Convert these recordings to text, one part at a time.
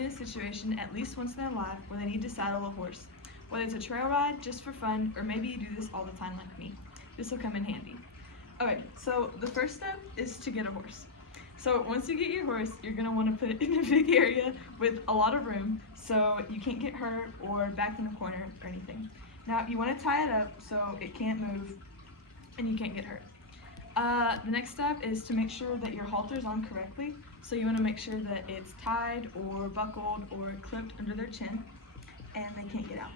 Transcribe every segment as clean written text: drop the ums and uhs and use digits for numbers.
in a situation at least once in their life where they need to saddle a horse. Whether it's a trail ride, just for fun, or maybe you do this all the time like me. This will come in handy. Okay, so the first step is to get a horse. So once you get your horse, you're gonna wanna put it in a big area with a lot of room so you can't get hurt or backed in a corner or anything. Now you wanna tie it up so it can't move and you can't get hurt. The next step is to make sure that your halter's on correctly. So you wanna make sure that it's tied or buckled or clipped under their chin and they can't get out.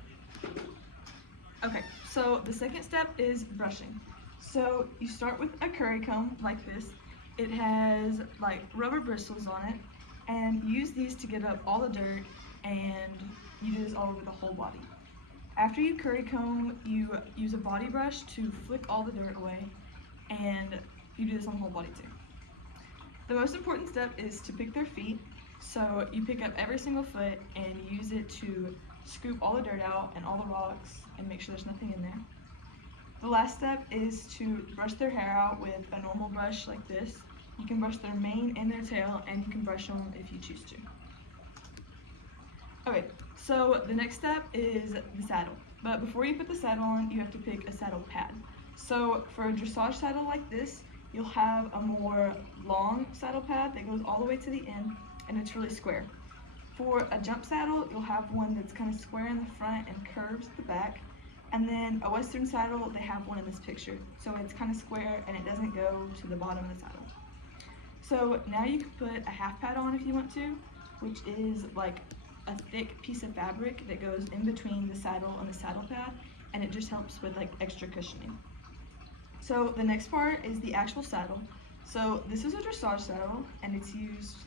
Okay, so the second step is brushing. So you start with a curry comb like this. It has like rubber bristles on it, and you use these to get up all the dirt, and you do this all over the whole body. After you curry comb, you use a body brush to flick all the dirt away, and you do this on the whole body too. The most important step is to pick their feet. So you pick up every single foot and use it to scoop all the dirt out and all the rocks and make sure there's nothing in there. The last step is to brush their hair out with a normal brush like this. You can brush their mane and their tail, and you can brush them if you choose to. Okay, so the next step is the saddle. But before you put the saddle on, you have to pick a saddle pad. So for a dressage saddle like this, you'll have a more long saddle pad that goes all the way to the end, and it's really square. For a jump saddle, you'll have one that's kind of square in the front and curves at the back. And then a Western saddle, they have one in this picture. So it's kind of square and it doesn't go to the bottom of the saddle. So now you can put a half pad on if you want to, which is like a thick piece of fabric that goes in between the saddle and the saddle pad, and it just helps with like extra cushioning. So the next part is the actual saddle. So this is a dressage saddle, and it's used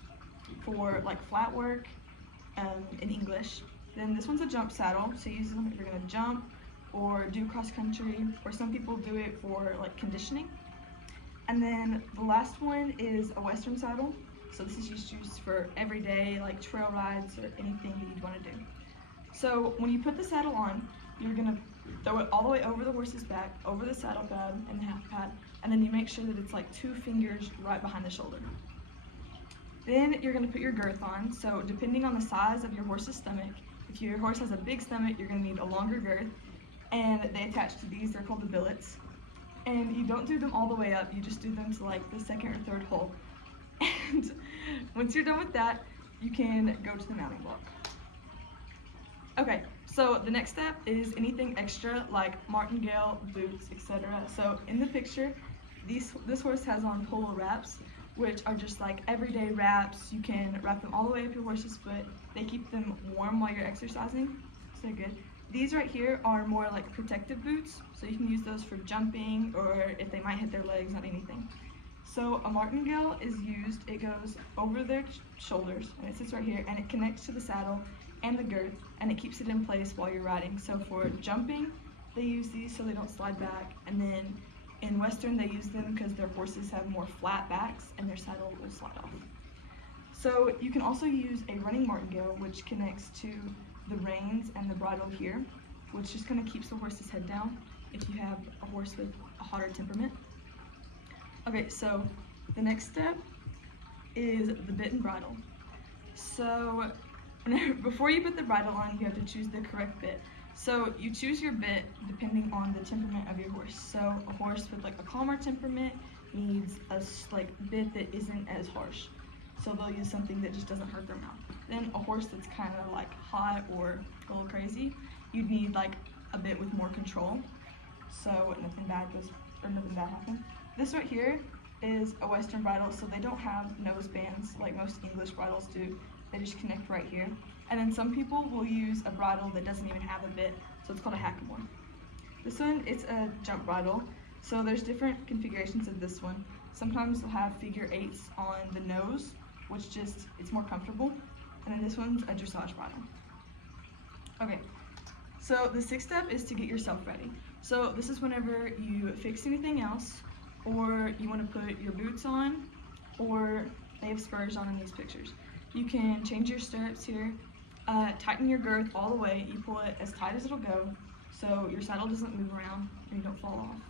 for like flat work in English. Then this one's a jump saddle, so you use them if you're gonna jump or do cross country, or some people do it for like conditioning. And then the last one is a Western saddle. So this is used for everyday like trail rides or anything that you'd want to do. So when you put the saddle on, you're gonna throw it all the way over the horse's back, over the saddle pad and the half pad, and then you make sure that it's like 2 fingers right behind the shoulder. Then you're gonna put your girth on. So depending on the size of your horse's stomach, if your horse has a big stomach, you're gonna need a longer girth, and they attach to these, they're called the billets. And you don't do them all the way up, you just do them to like the second or third hole. And once you're done with that, you can go to the mounting block. Okay, so the next step is anything extra like martingale, boots, etc. So in the picture, this horse has on polo wraps, which are just like everyday wraps. You can wrap them all the way up your horse's foot. They keep them warm while you're exercising, so good. These right here are more like protective boots, so you can use those for jumping or if they might hit their legs on anything. So a martingale is used, it goes over their shoulders and it sits right here, and it connects to the saddle and the girth, and it keeps it in place while you're riding. So for jumping, they use these so they don't slide back, and then in Western they use them because their horses have more flat backs and their saddle will slide off. So you can also use a running martingale, which connects to the reins and the bridle here, which just kind of keeps the horse's head down if you have a horse with a hotter temperament. Okay, so the next step is the bit and bridle. So before you put the bridle on, you have to choose the correct bit. So you choose your bit depending on the temperament of your horse. So a horse with like a calmer temperament needs a like bit that isn't as harsh. So they'll use something that just doesn't hurt their mouth. Then a horse that's kind of like hot or a little crazy, you'd need like a bit with more control, so nothing bad happens. This right here is a Western bridle, so they don't have nose bands like most English bridles do. They just connect right here. And then some people will use a bridle that doesn't even have a bit, so it's called a hackamore. This one, it's a jump bridle, so there's different configurations of this one. Sometimes they'll have figure 8s on the nose, which it's more comfortable. And then this one's a dressage bridle. Okay, so the sixth step is to get yourself ready. So this is whenever you fix anything else, or you want to put your boots on, or they have spurs on in these pictures. You can change your stirrups here, tighten your girth all the way. You pull it as tight as it'll go, so your saddle doesn't move around and you don't fall off.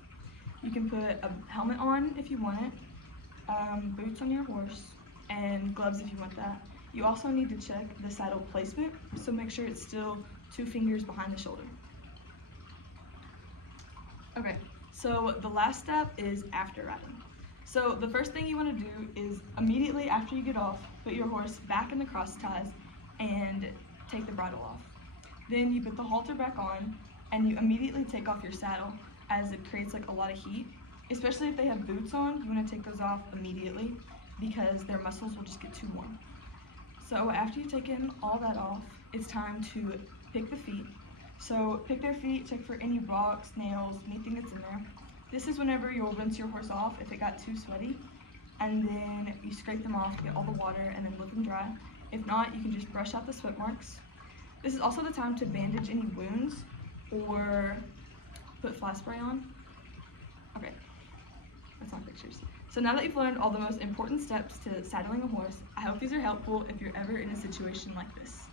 You can put a helmet on if you want it, boots on your horse, and gloves if you want that. You also need to check the saddle placement, so make sure it's still 2 fingers behind the shoulder. Okay, so the last step is after riding. So the first thing you want to do is immediately after you get off, put your horse back in the cross ties and take the bridle off. Then you put the halter back on and you immediately take off your saddle, as it creates like a lot of heat. Especially if they have boots on, you want to take those off immediately because their muscles will just get too warm. So after you've taken all that off, it's time to pick the feet. So pick their feet, check for any rocks, nails, anything that's in there. This is whenever you'll rinse your horse off if it got too sweaty, and then you scrape them off, get all the water, and then let them dry. If not, you can just brush out the sweat marks. This is also the time to bandage any wounds or put fly spray on. Okay, that's on pictures. So now that you've learned all the most important steps to saddling a horse, I hope these are helpful if you're ever in a situation like this.